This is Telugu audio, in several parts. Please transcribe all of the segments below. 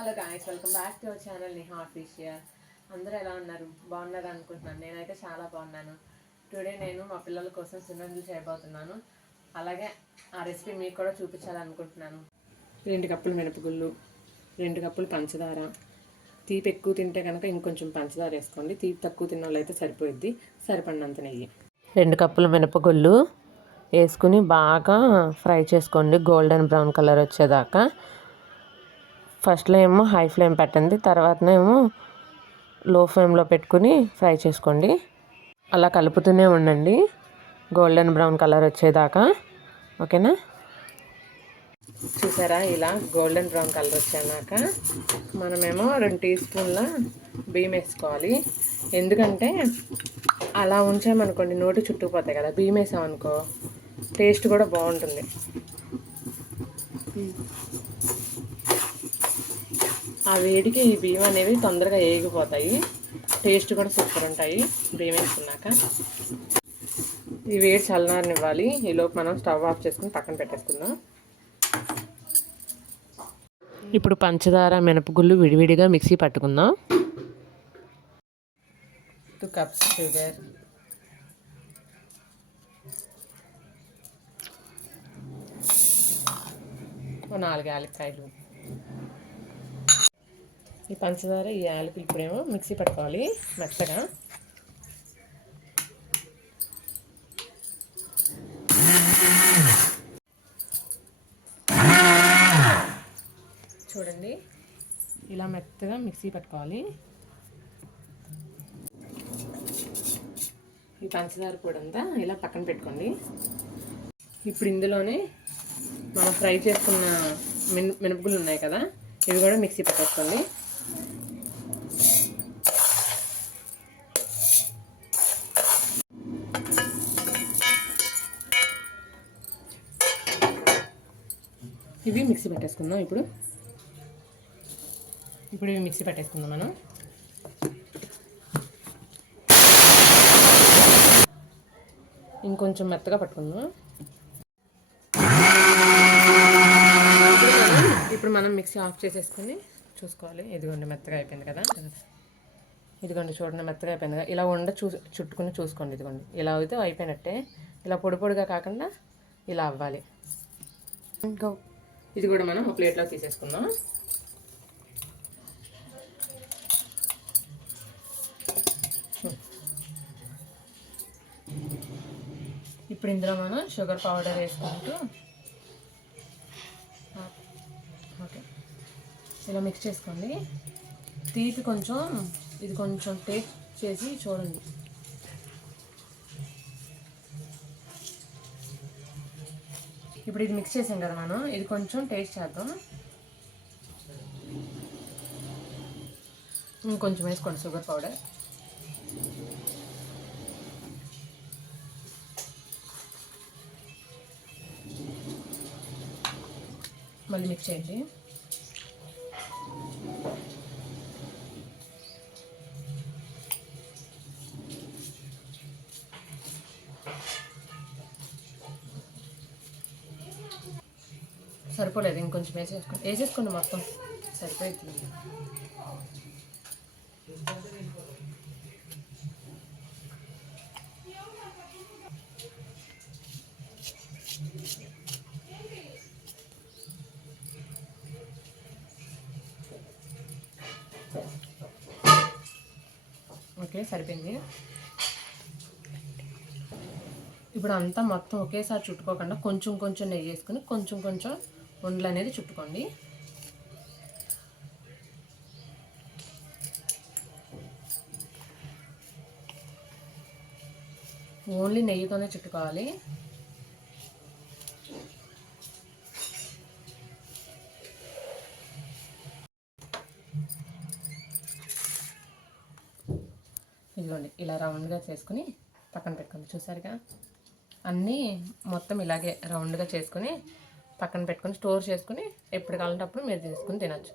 Hello guys welcome back to our channel Niha official అందరూ ఎలా ఉన్నారు? బాగున్నారు అనుకుంటున్నాను. నేనైతే చాలా బాగున్నాను. టుడే నేను మా పిల్లల కోసం సున్నందులు చేయబోతున్నాను. అలాగే ఆ రెసిపీ మీకు కూడా చూపించాలనుకుంటున్నాను. రెండు కప్పులు మినపగుళ్ళు రెండు కప్పులు పంచదార. తీపి ఎక్కువ తింటే కనుక ఇంకొంచెం పంచదార వేసుకోండి. తీపి తక్కువ తిన్న వాళ్ళైతే సరిపోయిద్ది. సరిపడినంత నెయ్యి. రెండు కప్పులు మినపగుళ్ళు వేసుకుని బాగా ఫ్రై చేసుకోండి. గోల్డెన్ బ్రౌన్ కలర్ వచ్చేదాకా. ఫస్ట్లో ఏమో హై ఫ్లేమ్ పెట్టండి తర్వాతనేమో లో ఫ్లేమ్లో పెట్టుకుని ఫ్రై చేసుకోండి. అలా కలుపుతూనే ఉండండి. గోల్డెన్ బ్రౌన్ కలర్ వచ్చేదాకా. ఓకేనా? చూసారా? ఇలా గోల్డెన్ బ్రౌన్ కలర్ వచ్చాక మనమేమో రెండు టీ స్పూన్ల బియ్యం వేసుకోవాలి. ఎందుకంటే అలా ఉంచామనుకోండి నోటి చుట్టుకుపోతాయి కదా బియ్యం వేసామనుకో టేస్ట్ కూడా బాగుంటుంది. ఆ వేడికి ఈ బియ్యం అనేవి తొందరగా వేగిపోతాయి టేస్ట్ కూడా సూపర్ ఉంటాయి. బియ్యం వేసుకున్నాక. ఈ వేడి చల్లనారనివ్వాలి ఈలోపు మనం స్టవ్ ఆఫ్ చేసుకుని పక్కన పెట్టేసుకుందాం. ఇప్పుడు పంచదార మినపగుళ్ళు విడివిడిగా మిక్సీ పట్టుకుందాం. Two cups sugar. ఓ నాలుగు యాలక్కాయలు. ఈ పంచదార ఈ యాలకులు ఇప్పుడేమో మిక్సీ పట్టుకోవాలి మెత్తగా. చూడండి ఇలా మెత్తగా మిక్సీ పట్టుకోవాలి. ఈ పంచదార పొడి అంతా ఇలా పక్కన పెట్టుకోండి. ఇప్పుడు ఇందులోనే మనం ఫ్రై చేసుకున్న మిన మినపగులు ఉన్నాయి కదా ఇవి కూడా మిక్సీ పట్టేసుకోండి. ఇవి మిక్సీ పెట్టేసుకుందాం ఇప్పుడు. ఇప్పుడు ఇవి మిక్సీ పెట్టేసుకుందాం మనం. ఇంకొంచెం మెత్తగా పట్టుకుందాం. ఇప్పుడు మనం మిక్సీ ఆఫ్ చేసేసుకుని చూసుకోవాలి. ఇదిగోండి మెత్తగా అయిపోయింది కదా. ఇదిగోండి చూడండి మెత్తగా అయిపోయింది కదా. ఇలా ఉండ చూ చుట్టుకుని చూసుకోండి ఇదిగోండి. ఇలా అయితే అయిపోయినట్టే. ఇలా పొడి పొడిగా కాకుండా ఇలా అవ్వాలి. ఇంకో ఇది కూడా మనం ఒక ప్లేట్లో తీసేసుకుందాం. ఇప్పుడు ఇందులో మనం షుగర్ పౌడర్ వేసుకుంటూ ఓకే. ఇలా మిక్స్ చేసుకోండి. తీపి కొంచెం ఇది కొంచెం టేస్ట్ చేసి చూడండి. ఇప్పుడు ఇది మిక్స్ చేసాం కదా మనం. ఇది కొంచెం టేస్ట్ చేద్దాం. ఇంకొంచెం వేసుకోండి షుగర్ పౌడర్ మళ్ళీ మిక్స్ చేయండి. సరిపోలేదు ఇంకొంచెం వేసేసుకోండి. వేసేసుకోండి మొత్తం. సరిపోతుంది ఓకే సరిపోయింది. ఇప్పుడు అంతా మొత్తం ఒకేసారి చుట్టుకోకుండా కొంచెం కొంచెం నెయ్యి వేసుకుని కొంచెం కొంచెం ఉండలు అనేది చుట్టుకోండి. ఓన్లీ నెయ్యితోనే చుట్టుకోవాలి. ఇదిగోండి ఇలా రౌండ్గా చేసుకుని పక్కన పెట్టుకోండి చూసారుగా? అన్నీ మొత్తం ఇలాగే రౌండ్గా చేసుకుని పక్కన పెట్టుకొని స్టోర్ చేసుకుని ఎప్పుడు కావాలంటే అప్పుడు మీరు తీసుకుని తినచ్చు.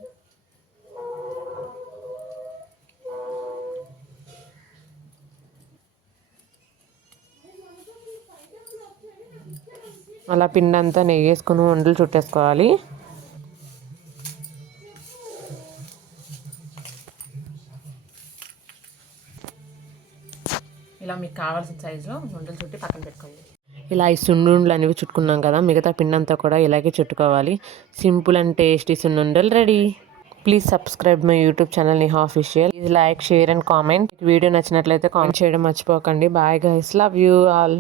అలా పిండి అంతా నెయ్యి వేసుకుని వండలు చుట్టేసుకోవాలి. ఇలా మీకు కావాల్సిన సైజులో వండలు చుట్టి పక్కన పెట్టుకోండి. ఇలా ఈ సున్నుండలు అనేవి చుట్టుకున్నాం కదా మిగతా పిండి అంతా కూడా ఇలాగే చుట్టుకోవాలి. సింపుల్ అండ్ టేస్టీ సున్నుండలు ready. Please subscribe my YouTube channel Niha official please like share and comment video నచ్చినట్లయితే కామెంట్ చేయడం మర్చిపోకండి. Bye guys love you all